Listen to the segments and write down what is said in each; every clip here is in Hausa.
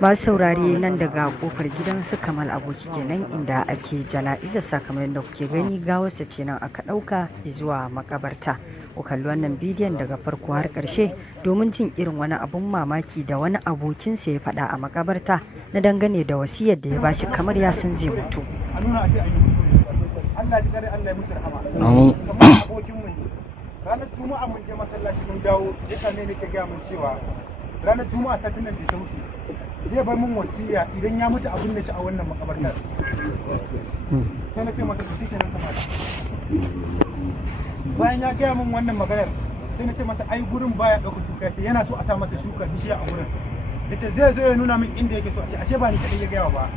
Masu saurare nan daga kofar gidan su Kamal Aboki kenan inda ake jana'izar sakamakon da kuke gani gawarsa ce nan aka ɗauka zuwa makabarta. Ku kalli wannan bidiyon daga farko har ƙarshe domin jin irin wani abun mamaki da wani abokinsa ya faɗa a makabarta na dangane da wasiyar da ya bashi kamar ya san zai mutu. Ranar Juma'a mun je masallaci mun dawo ya same ni ke gaya mun cewa ranar Juma'a satin nan da ta wuce zai bar min wasiya idan ya mutu abin da shi a wannan makabartar. Sai na ce masa shi kenan kamata. Bayan ya gaya min wannan maganar sai na ce masa ai gurin baya ɗauka shuka sai yana so a sa masa shuka bishiya a gurin. Yace zai zo ya nuna min inda yake so ashe ba ni kadai ya gaya ba.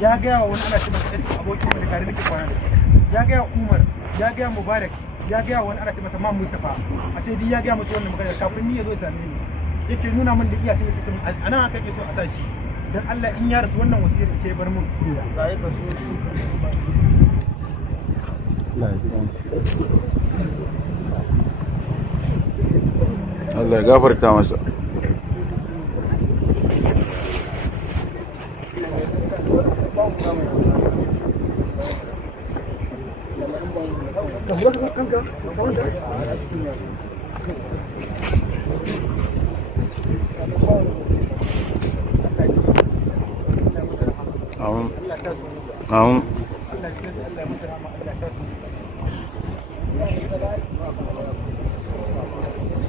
Ya gaya wa wani ana ce masa abokin mu da kare nake kwana da shi. Ya gaya Umar, ya gaya Mubarak, ya gaya wani ana ce masa Mam Mustafa. Ashe duk ya gaya musu wannan maganar kafin ni ya zo ya same ni. Yake nuna min da iyace yake min anan haka yake so a sa shi. Dan Allah in ya rasu wannan wasiyar ke bar min. Allah ya gafarta masa. Amin.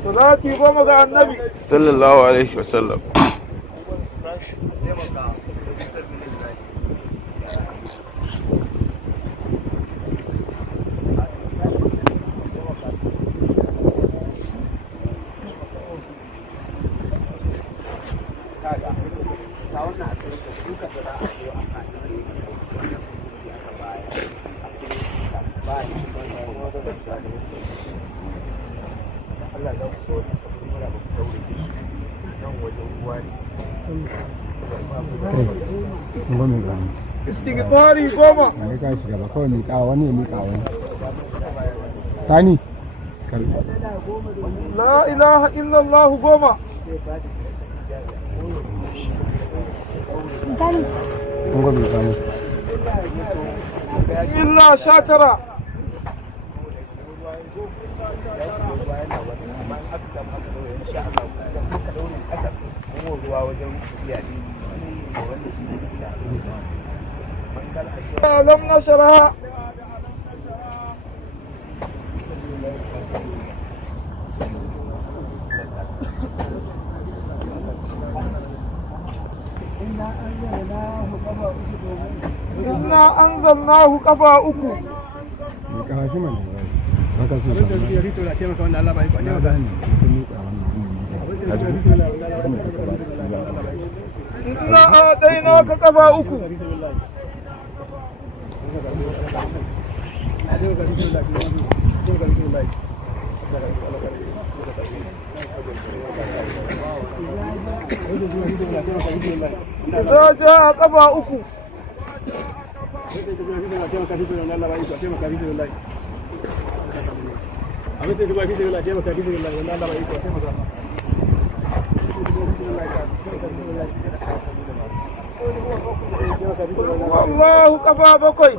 Salati goma ga Annabi sallallahu alaihi wasallam. istighfari goma ne ka shiga ba kawai miƙa wani ya miƙa wani sani la ilaha illallah goma kun ga miƙa ne bismillah shakara لم نشرها إنا أنزلناه قفا أكو miƙa shi mana haka su إنا أعطيناك قفا أكو إذا جاء قفا أكو والله قفا بقي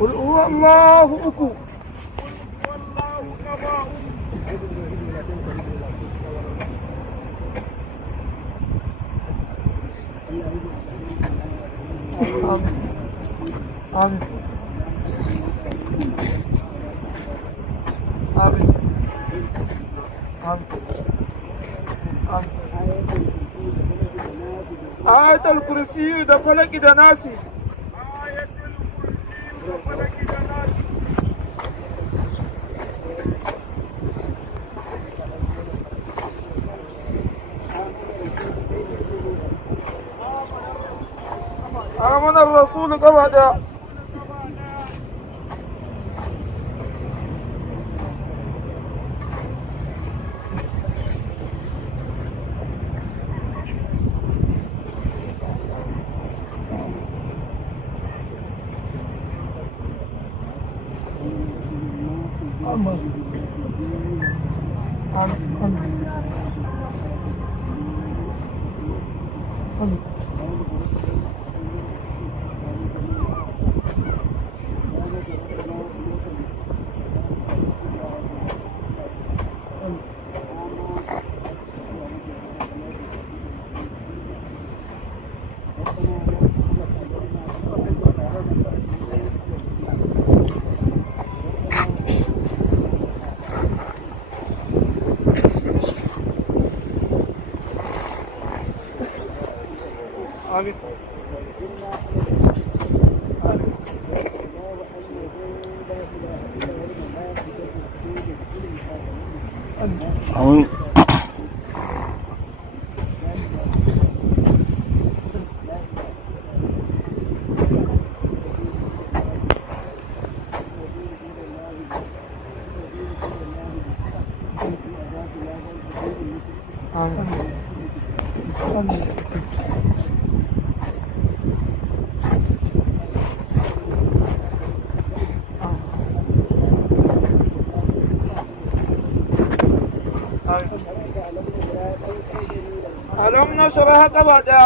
قل هو الله أكو آمين آمين آية الكرسي ده فلك ده ناسي آمن الرسول قبل Amin. Alam nasaraha ka ba da?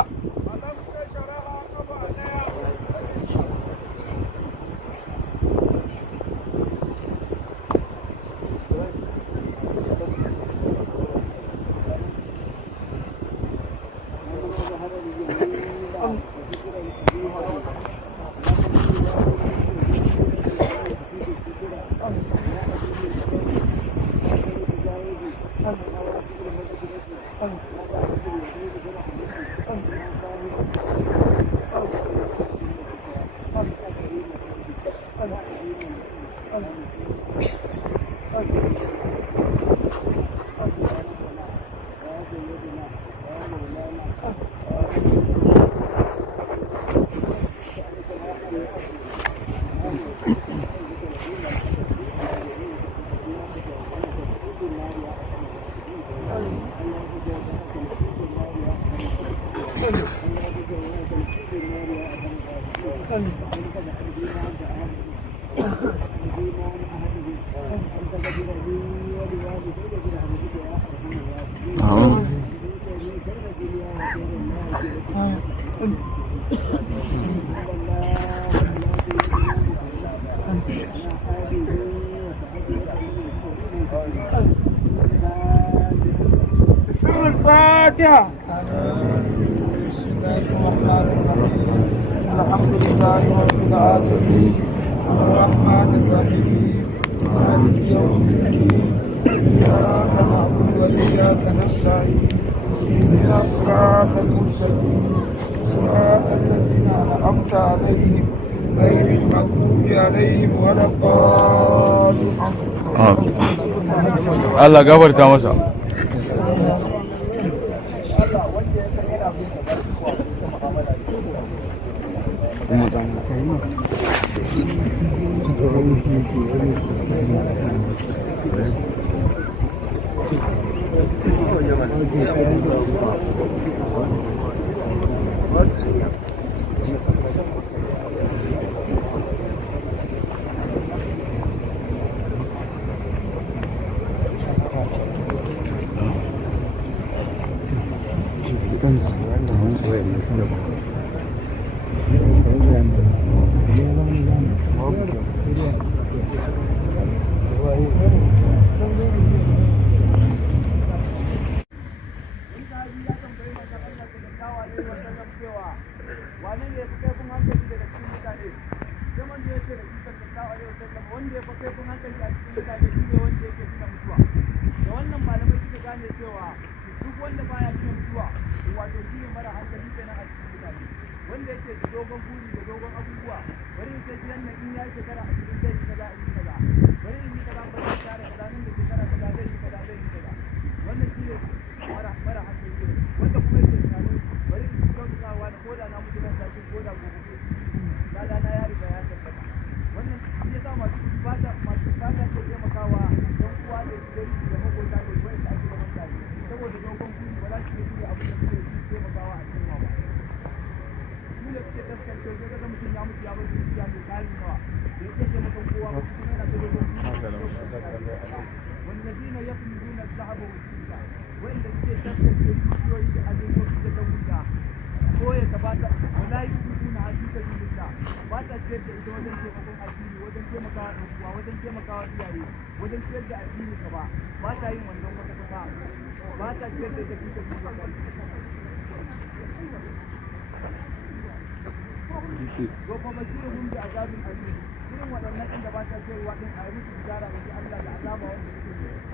سر الفاتحة. الحمد لله رب العالمين الرحمن الرحيم مالك يوم الدين إياك نعبد وإياك نستعين اهدنا الصراط المستقيم صراط الذين أنعمت عليهم غير المغضوب عليهم ولا الضالين. Allah gafarta masa. Wane ne ya fi kaifin hankali daga cikin mutane? Sai wanda ya ce da Isa sallallahu alaihi wasallam wanda ya fi kaifin hankali a cikin mutane shi ne wanda yake tuna mutuwa. Da wannan malamai suka gane cewa duk wanda baya tuna mutuwa wato shi ne mara hankali kenan a cikin mutane. Wanda yake da dogon buri da dogon abubuwa bari in ce gidan nan in ya yi shekara 20 zai yi kaza in yi kaza. Bari in yi kaza bari in tare kaza nan da shekara kaza zai yi kaza zai yi kaza. Wannan shi ne mara hankali kenan. Wanda kuma yake tunanin bari in kyautatawa da koda na mutu nan sakin koda gobe lada na ya riga ya tabbata. Wannan shi yasa masu ibada ke taimakawa don uwa da gari da makota da wanda ake da mutane saboda dogon kuri ba za su iya shirya abin da suke taimakawa a cikin ba. Su da suke taskance sai ga mutum ya mutu ya bar dukiya mai tarin yawa da yake taimakon kowa ba kuma yana da dogon kuri والذين يكنزون الذهب والفضة وإن تستكثر الدنيا أدنوا في تدوينها هو يتبادل ولا يكنزون في سبيل الله باتا ciyar da ita wajen taimakon addini wajen taimakawa ɗan uwa wajen taimakawa iyaye wajen ciyar da addini gaba ba ta yin wannan wata kasa ba ta ciyar da ita fi sabilillah ko kuma shirin da azabin alim irin waɗannan inda ba ta cewa din a yi musu bishara da Allah da azaba wanda yake